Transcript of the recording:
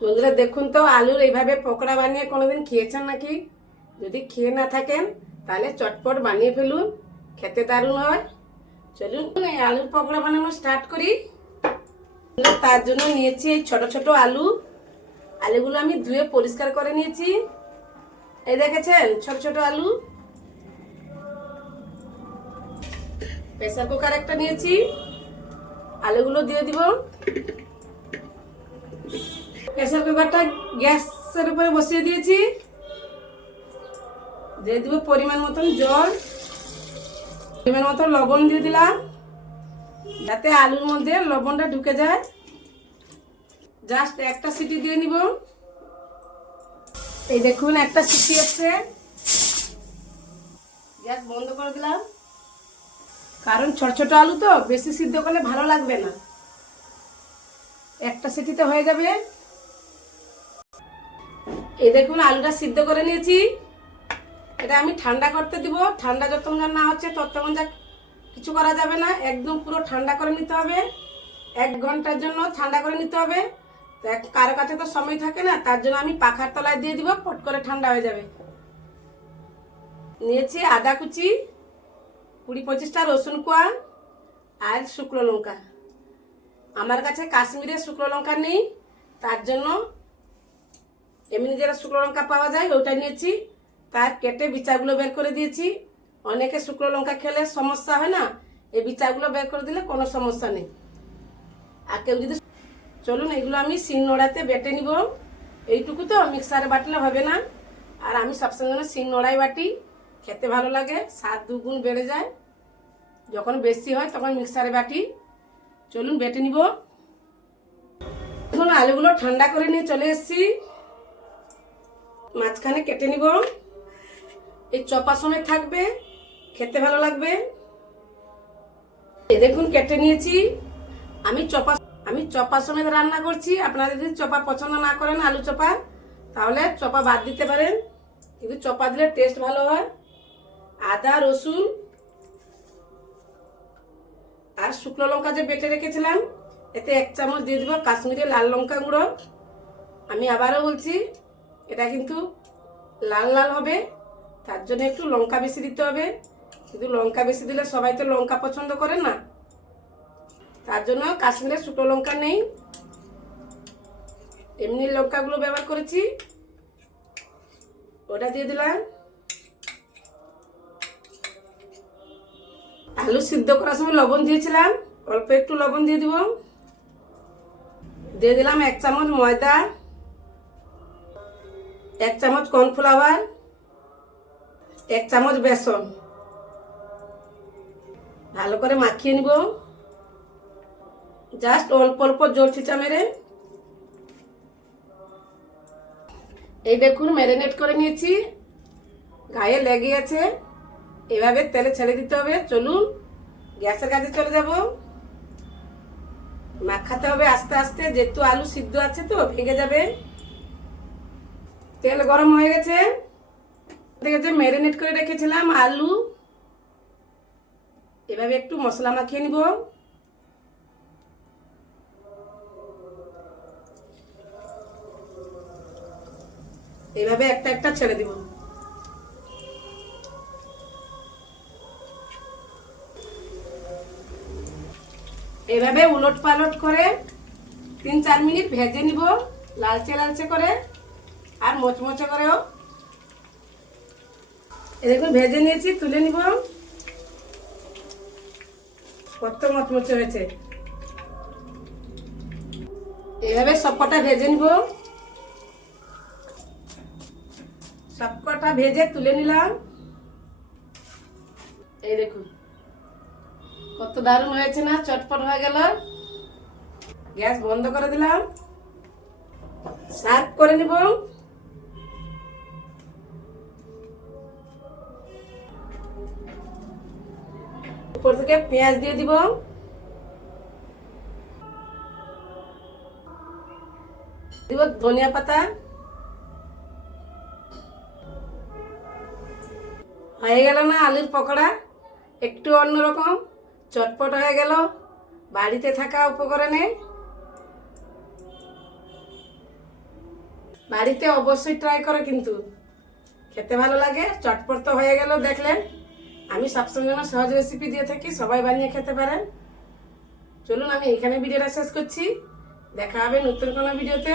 বন্ধুরা, দেখুন তো, আলুর এইভাবে পকোড়া বানিয়ে কোনোদিন খেয়েছেন নাকি? যদি খেয়ে না থাকেন, তাহলে চটপট বানিয়ে ফেলুন, খেতে দারুণ হয়। চলুন, এই আলুর পকোড়া বানানো স্টার্ট করি। তার জন্য নিয়েছি এই ছোট ছোট আলু। আলুগুলো আমি ধুয়ে পরিষ্কার করে নিয়েছি। এই দেখেছেন, ছোট ছোট আলু। প্রেসার কুকার একটা নিয়েছি। আলুগুলো দিয়ে দিব। প্রেসার কুকারটা গ্যাসের উপরে বসিয়ে দিয়েছি। দিয়ে দিব পরিমাণ মতন জল, পরিমাণ মতন লবণ দিয়ে দিলাম, যাতে আলুর মধ্যে লবণটা ঢুকে যায়। জাস্ট একটা সিটি দিয়ে নিব। এই দেখুন, একটা সিটি এসছে। গ্যাস বন্ধ করে দিলাম। কারণ ছোট ছোট আলু তো, বেশি সিদ্ধ করলে ভালো লাগবে না। একটা সিটিতে হয়ে যাবে। এই দেখুন, আলুটা সিদ্ধ করে নিয়েছি। এটা আমি ঠান্ডা করতে দিব। ঠান্ডা যতক্ষণ না হচ্ছে, ততক্ষণ যা কিছু করা যাবে না। একদম পুরো ঠান্ডা করে নিতে হবে। এক ঘণ্টার জন্য ঠান্ডা করে নিতে হবে। কারও কাছে তো সময় থাকে না, তার জন্য আমি পাখার তলায় দিয়ে দিব, পট করে ঠান্ডা হয়ে যাবে। নিয়েছি আদা কুচি, কুড়ি পঁচিশটা রসুন কোয়া আর শুকনো লঙ্কা। আমার কাছে কাশ্মীরের শুকনো লঙ্কা নেই, তার জন্য এমনি যেটা শুকনো লঙ্কা পাওয়া যায় ওইটা নিয়েছি। তার কেটে বিচাগুলো বের করে দিয়েছি। অনেকে শুকনো লঙ্কা খেলে সমস্যা হয় না, এই বিচাগুলো বের করে দিলে কোনো সমস্যা নেই। আর কেউ যদি চলুন, এগুলো আমি শিং নোড়াতে বেটে নিব। এইটুকু তো মিক্সারে বাটলে হবে না। আর আমি সবসময় যেন শিং নোড়াই বাটি, খেতে ভালো লাগে, স্বাদ দুগুণ বেড়ে যায়। যখন বেশি হয় তখন মিক্সারে বাটি। চলুন, বেটে নিব। এখন আলুগুলো ঠান্ডা করে নিয়ে চলে এসেছি। মাঝখানে কেটে নিব। এই চপা সময় থাকবে, খেতে ভালো লাগবে। দেখুন, কেটে নিয়েছি। আমি চপা আমি চপা সমেত রান্না করছি। আপনারা যদি চপা পছন্দ না করেন, আলু চপা, তাহলে চপা বাদ দিতে পারেন। কিন্তু চপা দিলে টেস্ট ভালো হয়। আদা, রসুন আর শুকনো লঙ্কা যে বেটে রেখেছিলাম, এতে এক চামচ দিয়ে দিব কাশ্মীরি লাল লঙ্কা গুঁড়ো। আমি আবারও বলছি এটা কিন্তু লাল লাল হবে, তার জন্য একটু লঙ্কা বেশি দিতে হবে। কিন্তু লঙ্কা বেশি দিলে সবাই তো লঙ্কা পছন্দ করে না। তার জন্য কাশ্মীরের শুকনো লঙ্কা নেই। এমনি লঙ্কাগুলো ব্যবহার করেছি। ওটা দিয়ে দিলাম। আলু সিদ্ধ করার সময় লবণ দিয়েছিলাম। অল্প একটু লবণ দিয়ে দিব। দিয়ে দিলাম এক চামচ ময়দা। এক চামচ কর্নফ্লাওয়ার, এক চামচ বেসন। ভালো করে মাখিয়ে নিব। জাস্ট অল্প অল্প জল ছিটা মেরে এই দেখুন, ম্যারিনেট করে নিয়েছি। গায়ে লেগে আছে। এভাবে তেলে ছেড়ে দিতে হবে। চলুন, গ্যাসের কাছে চলে যাব। মাখাতে হবে আস্তে আস্তে। যেহেতু আলু সিদ্ধ আছে তো, ভেঙে যাবে। তেল গরম হয়ে গেছে। দেখে যে ম্যারিনেট করে রেখেছিলাম, আলু। এভাবে একটু মশলা মাখিয়ে নিব। এইভাবে একটা একটা ছেড়ে দিব। এভাবে উলট পালট করে তিন চার মিনিট ভেজে নিব, লালচে লালচে করে। আর মোচমোচে করেও। এ দেখুন, ভেজে নিয়েছি, তুলে নিব। কত মচমচে হয়েছে। এভাবে সবকটা ভেজে নিব। সবকটা ভেজে তুলে নিলাম। এই দেখুন, কত দারুণ হয়েছে না, চটপট হয়ে গেল। গ্যাস বন্ধ করে দিলাম। সার্ভ করে নিব। উপর থেকে পেঁয়াজ দিয়ে দিব। দিব ধনিয়া পাতা। হয়ে গেল না আলুর পকোড়া, একটু অন্যরকম চটপট হয়ে গেল। বাড়িতে থাকা উপকরণে। বাড়িতে অবশ্যই ট্রাই করো কিন্তু। খেতে ভালো লাগে, চটপট তো হয়ে গেল, দেখলেন। আমি সবসময় আমার সহজ রেসিপি দিয়ে থাকি, সবাই বানিয়ে খেতে পারেন। চলুন, আমি এখানে ভিডিওটা শেষ করছি। দেখা হবে নতুন কোনো ভিডিওতে